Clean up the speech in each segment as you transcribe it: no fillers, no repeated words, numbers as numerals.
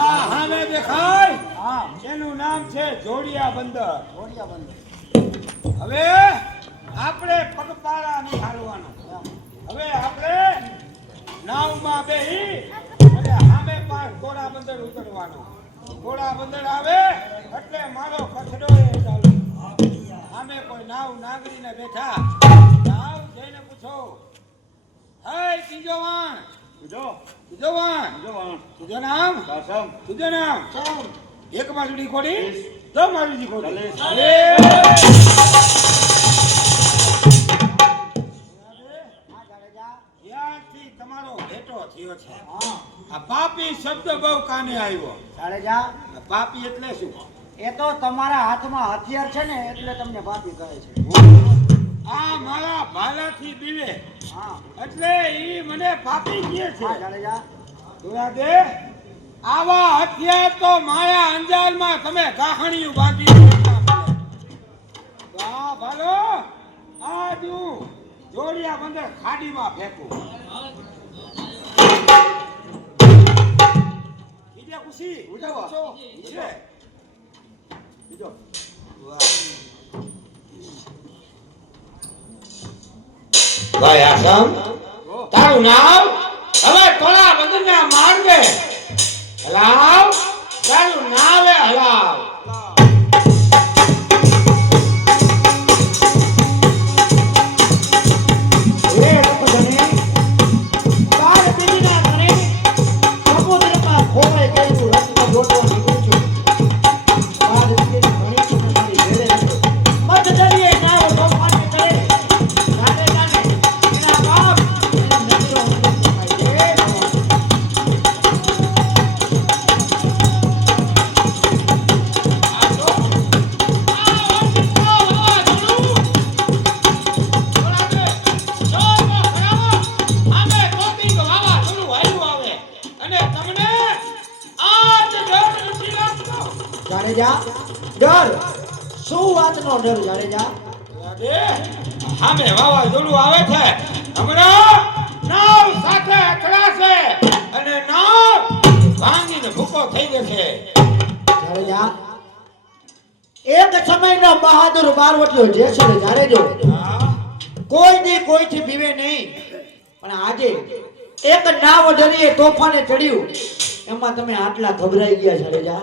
આ હામે દેખાય હા એનું નામ છે જોડિયા બંદર. હવે આપણે પગપાળા નહીં હાલવાનું. હવે આપણે નાવમાં બેહી અને હામે પાસ ઘોડા બંદર ઉતરવાનો. ઘોડા બંદર આવે એટલે મારો કચડો એ ચાલુ. સામે કોઈ નાવ નાગરીને બેઠા નાવ જઈને પૂછો, હે કિંજોવાણ, કિંજોવાણ, તુજો નામ? તુજો નામ? એક મારુડી કોડી દો મારુડી કોડી. ત્યાંથી તમારો ભેટો થયો છે. આ પાપી શબ્દ બહુ કાને આવ્યો. જાડેજા, પાપી એટલે શું? એ તો તમારા હાથમાં હથિયાર છે ને એટલે તમને પાપી કહે છે. આ મારા ભાલાથી બીવે હા એટલે ઈ મને પાપી કહે છે. હા જાડેજા, જોયા દે આવા હથિયાર તો માયા અંજારમાં તમે ગાહણીયું બાંધી આ ભાલો આજ હું જોડિયા બંદર ખાડીમાં ફેંકું. બીજે ખુશી ઉજાવો છે બીજો ભાઈ આસમ તારું નામ હવે થોડા બંદરના માર્ગે હલાવ. તારું નામ હે હલાવ. ડર શું વાતનો ડર જાડેજા? સામે વાવાઝોડું આવે છે હમણાં નાવ સાથે અથડાશે અને નાવ ભાંગીને ભૂકો થઈ જશે. જાડેજા, એક સમયનો બહાદુર બારવટીયો જેસલ જાડેજો કોઈ દી કોઈથી બીવે નહીં, પણ આજે એક નાવ ડરીએ તોફાને ચડ્યું એમાં તમે આટલા ગભરાઈ ગયા જાડેજા.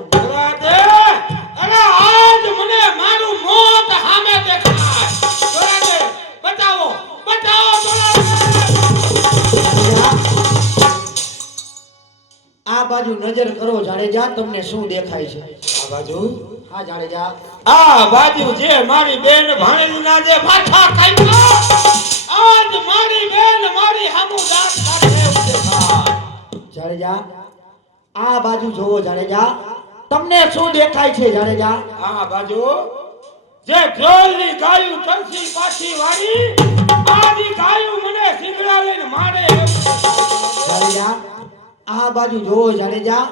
અરે આજ મને મારું મોત સામે દેખાય. દોરાદે બચાવો બચાવો દોરાદે. આ બાજુ નજર કરો જાડેજા, તમને શું દેખાય છે? આ બાજુ? હા જાડેજા, આ બાજુ જે મારી બેન ભાણેજના જે માથા કાઢ્યા આજ મારી બેન મારી હામુ દાંત કાઢે એવું દેખાય. જાડેજા, આ બાજુ જોવો જાડેજા, તમને શું દેખાય છે જાડેજા? આ બાજુ જે ધ્રોલની ગાયું તરસી પાછી વાળી આજી ગાયું મને સિંગડા લઈને મારે એવું દેખાય. જાડેજા, આ બાજુ જોવો જાડેજા,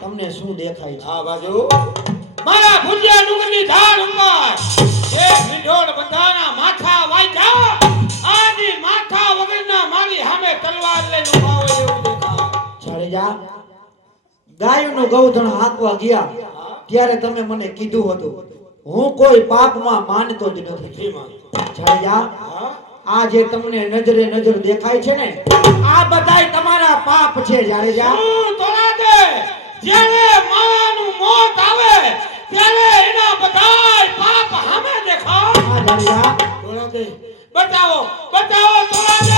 તમને શું દેખાય છે? આ બાજુ મારા ભુજિયા ડુંગરની ધાર ઉપર એ મીંઢોળ બધાના માથા વાગ્યા આજી માથા વગરના મારી સામે તલવાર લઈને ઉભા હોય એવું દેખાય. જાડેજા, ગાયનું ગૌધણ હાંકવા ગયા ત્યારે તમે મને કીધું હતું હું કોઈ પાપમાં માનતો જ નથી. જાડેજા, આ જે તમને નજરે નજર દેખાય છે ને આ બધાય તમારા પાપ છે જાડેજા. તોરાદે જ્યારે માનું મોત આવે ત્યારે એના બધાય પાપ સામે દેખાય. હા જાડેજા, તોરાદે બચાવો બચાવો તોરાદે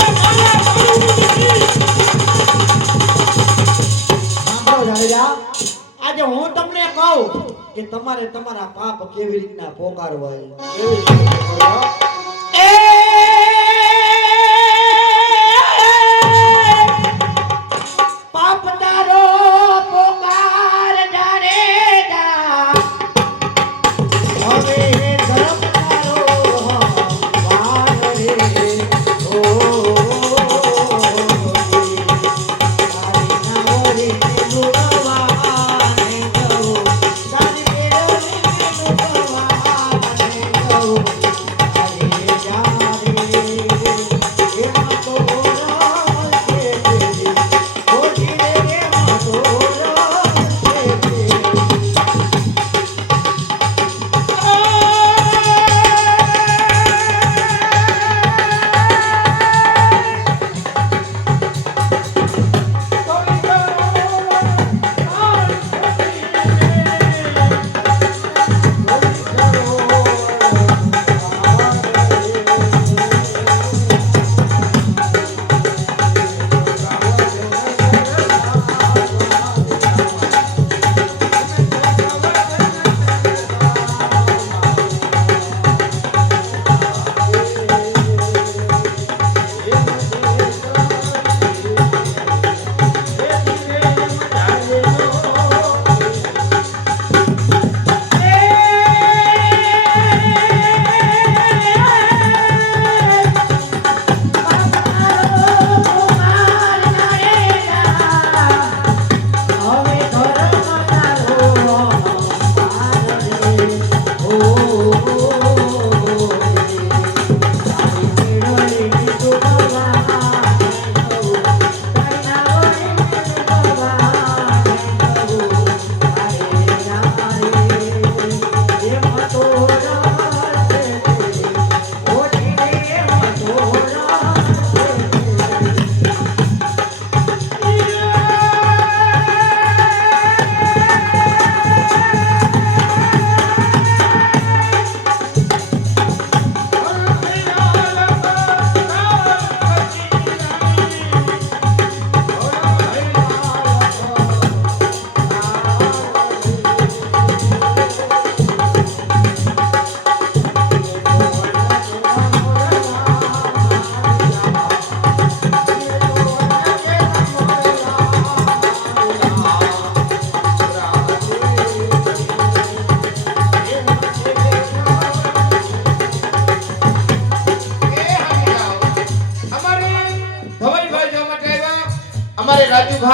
મારે જાડેજા, આજે હું તમને કહું કે તમારે તમારા પાપ કેવી રીતના પોકારવા પાપ તારો પોકાર જાડેજા હવે ધર્મ તારો વાર રે ઓ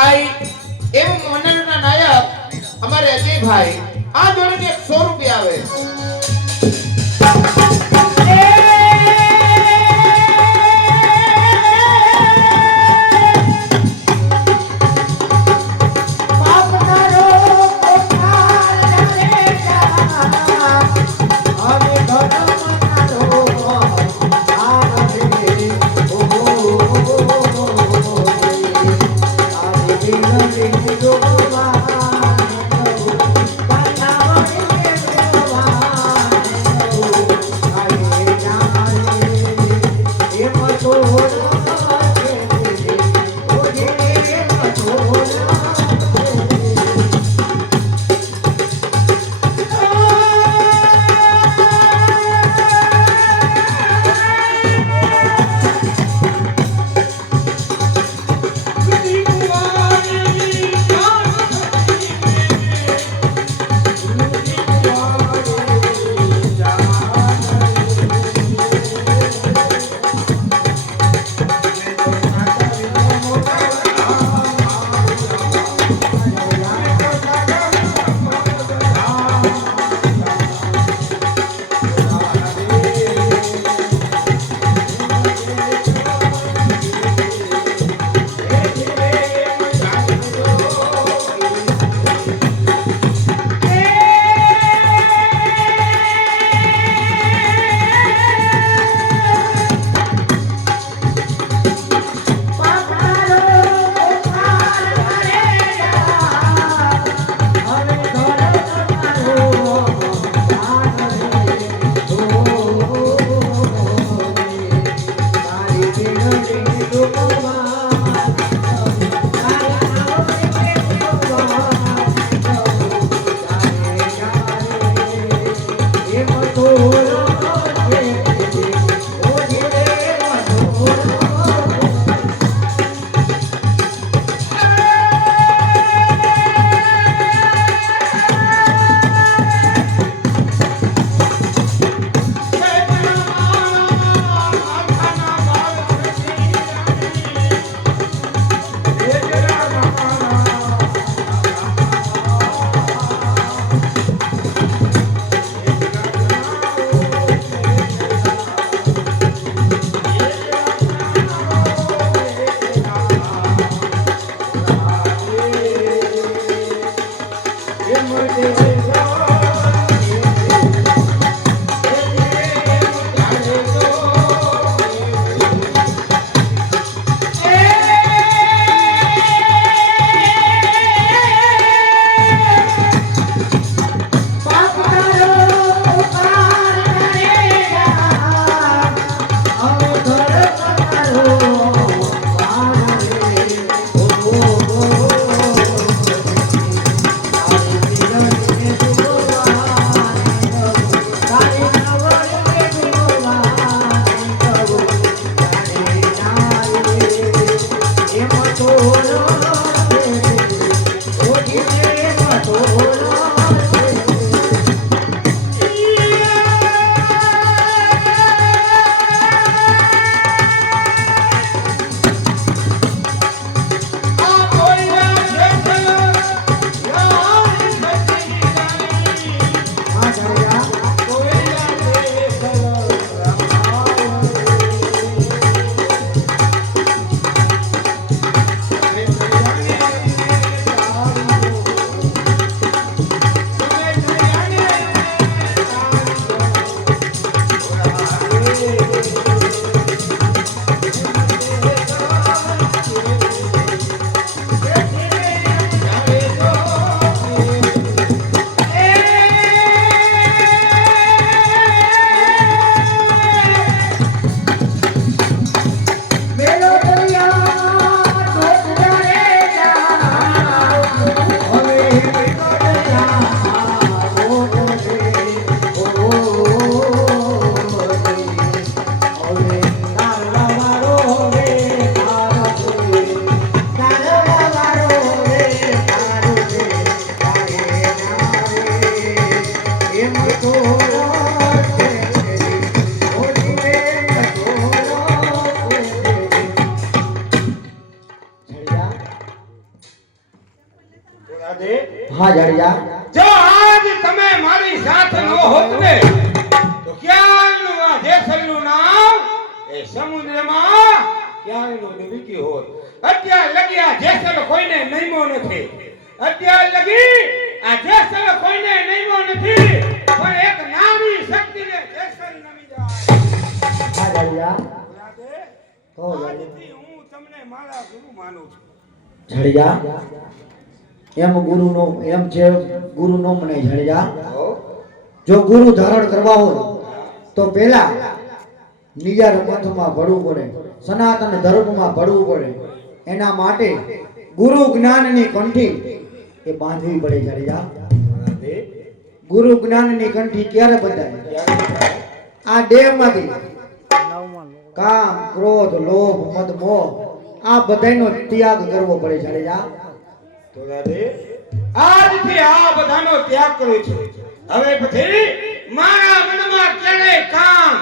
ભાઈ એમ મંડળના નાયક અમારે અજયભાઈ આ જોડીને 100 રૂપિયા આવે. Oh જાત નો હોત ને તો ક્યારનું આ જેસલનું નામ એ સમુદ્રમાં ક્યારનું ડૂબી હોત. અત્યાર લગી આ જેસલ કોઈને નમ્યો નથી. અત્યાર લગી આ જેસલ કોઈને નમ્યો નથી. પણ એક નાની શક્તિને જેસલ નમી જાય. હા જાડિયા કહો આજથી હું તમને મારા ગુરુ માનું છું. જાડિયા એમ ગુરુનો એમ છે ગુરુનો મને જાડિયા જો ગુરુ ધારણ કરવા હોય તો પહેલા નિજાર પંથમાં ભળવું પડે, સનાતન ધર્મમાં ભળવું પડે. એના માટે ગુરુ જ્ઞાનની કંઠી એ બાંધવી પડે જાડિયા. ગુરુ જ્ઞાનની કંઠી ક્યારે બંધાય? આ દેહમાંથી કામ, ક્રોધ, લોભ, મદ, મોહ આ બધાનો ત્યાગ કરવો પડે જાડિયા. તો દાદે આજથી આ બધાનો ત્યાગ કરું છું. હવે પછી મારા મનમાં ક્યારેય કામ,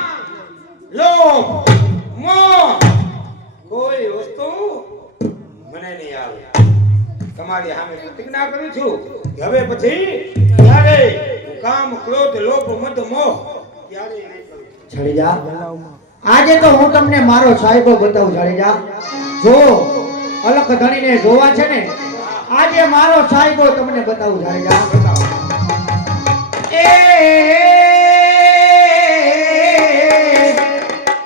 લોભ, મોહ કોઈ વસ્તુ મને નહીં આવે. તમારી સામે પ્રતિજ્ઞા કરું છું કે હવે પછી ક્યારેય કામ, ક્રોધ, લોભ, મદ, મોહ ક્યારેય નહીં કરું. જાડિયા આજે તો હું તમને મારો સાહેબો બતાવું જાડિયા. જો અલખ ધણીને જોવા છે ને આજે મારો સાહેબો તમને બતાવું જાડિયા.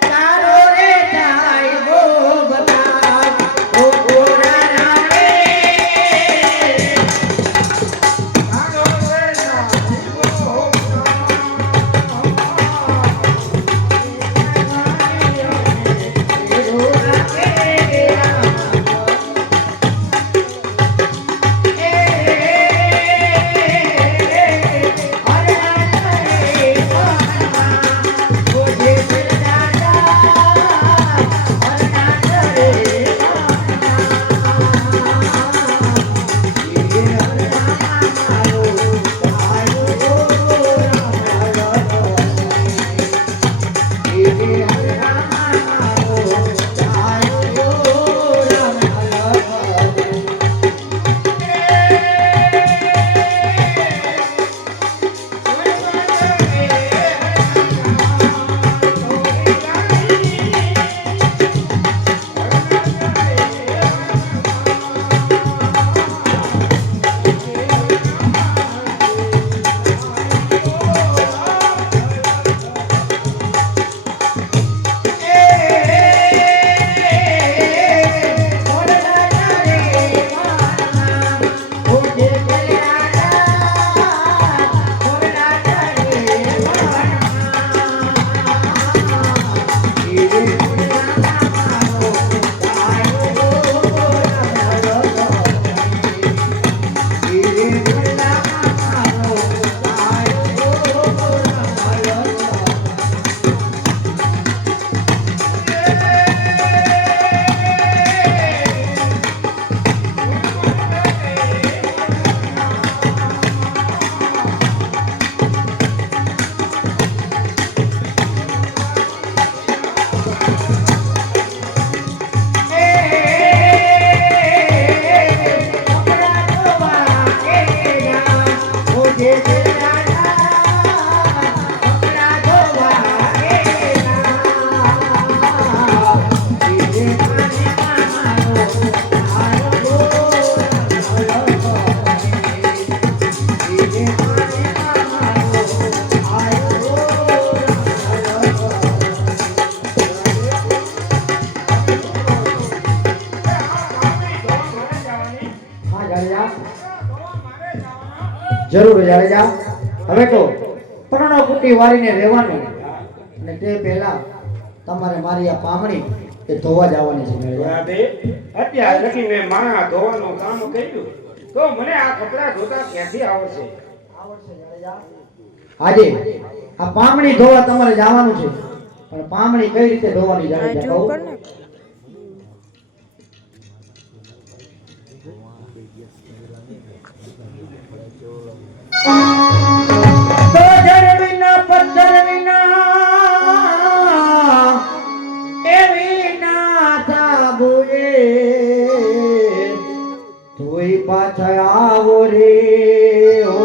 તારો રે સાહેબો બતાવ ઓ ગોરા રામે. તારો રે સાહેબો જરૂર જાડેજા. હવે તો પરણો કુટી વારીને રહેવાનું અને તે પહેલા તમારે મારી આ પામણી એ ધોવા જવાની છે જાડેજા. અત્યાર લગી મેં માણા ધોવાનું કામ કર્યું તો મને આ કપડા ધોતા ક્યાંથી આવશે? આજે આ પામણી ધોવા તમારે જવાનું છે, પણ પામણી કઈ રીતે ધોવાની જાડેજા કહું? પથ્થર વિના એ વિના સાબુએ ધોઈ પાછા આવો રે ઓ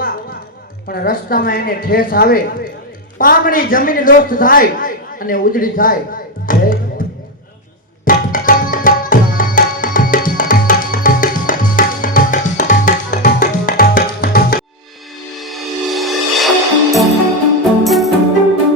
પણ રસ્તામાં એને ઠેસ આવે પામણી જમીન દોસ્ત થાય અને ઉજળી થાય હે